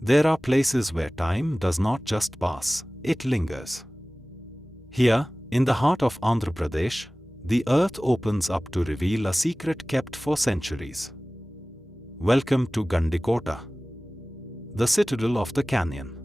There are places where time does not just pass, it lingers. Here, in the heart of Andhra Pradesh, the earth opens up to reveal a secret kept for centuries. Welcome to Gandikota, the citadel of the canyon.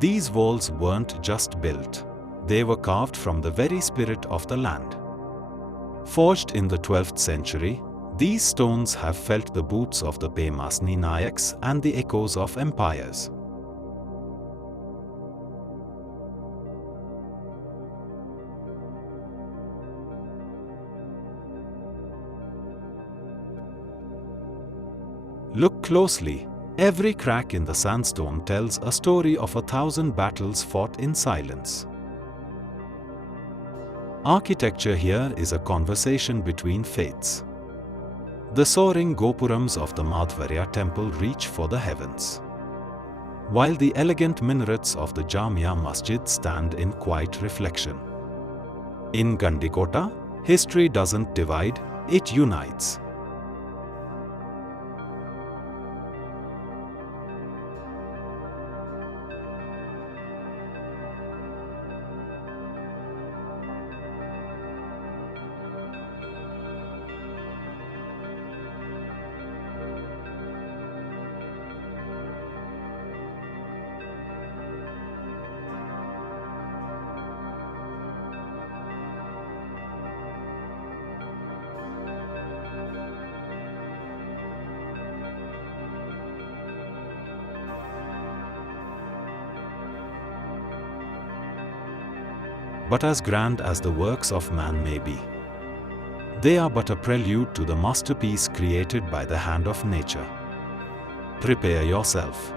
These walls weren't just built, they were carved from the very spirit of the land. Forged in the 12th century, these stones have felt the boots of the Pemasni Nayaks and the echoes of empires. Look closely. Every crack in the sandstone tells a story of 1,000 battles fought in silence. Architecture here is a conversation between faiths. The soaring gopurams of the Madhvarya temple reach for the heavens, while the elegant minarets of the Jamia Masjid stand in quiet reflection. In Gandikota, history doesn't divide, it unites. But as grand as the works of man may be, they are but a prelude to the masterpiece created by the hand of nature. Prepare yourself.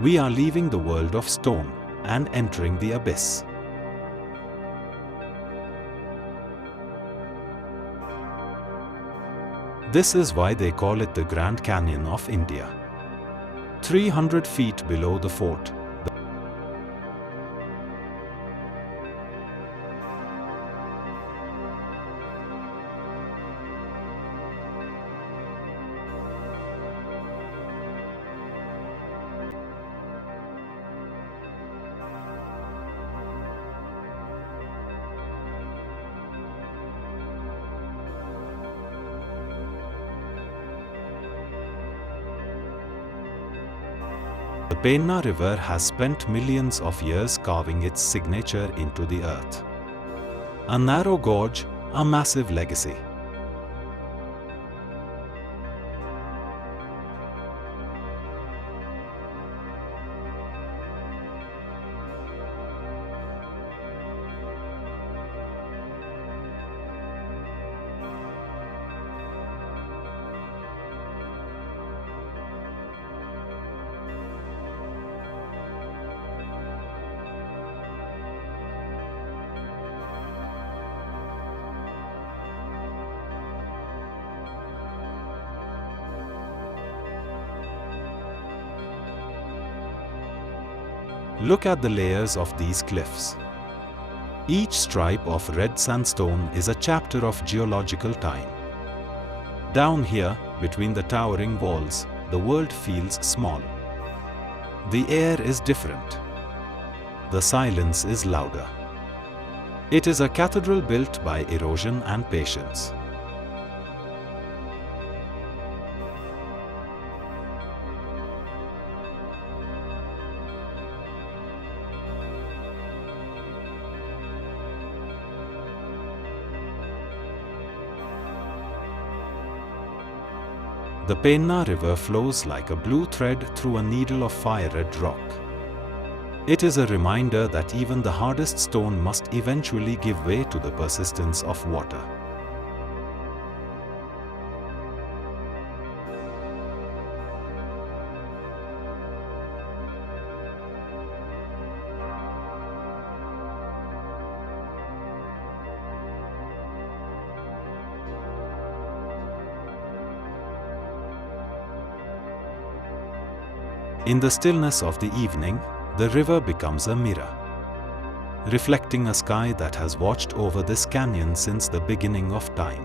We are leaving the world of stone and entering the abyss. This is why they call it the Grand Canyon of India. 300 feet below the fort, the Penna River has spent millions of years carving its signature into the earth. A narrow gorge, a massive legacy. Look at the layers of these cliffs. Each stripe of red sandstone is a chapter of geological time. Down here, between the towering walls, the world feels small. The air is different. The silence is louder. It is a cathedral built by erosion and patience. The Penna River flows like a blue thread through a needle of fire-red rock. It is a reminder that even the hardest stone must eventually give way to the persistence of water. In the stillness of the evening, the river becomes a mirror, reflecting a sky that has watched over this canyon since the beginning of time.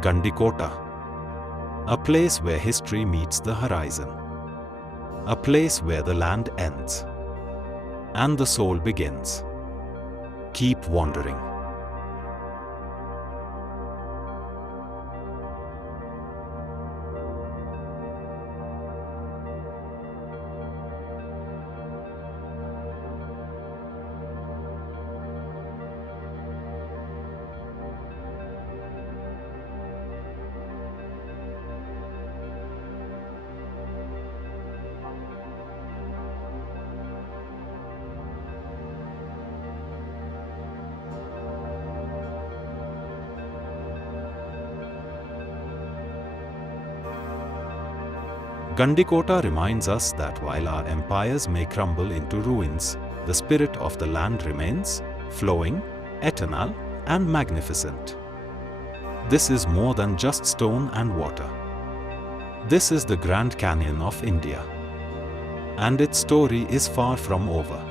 Gandikota, a place where history meets the horizon, a place where the land ends and the soul begins. Keep wandering. Gandikota reminds us that while our empires may crumble into ruins, the spirit of the land remains, flowing, eternal, and magnificent. This is more than just stone and water. This is the Grand Canyon of India. And its story is far from over.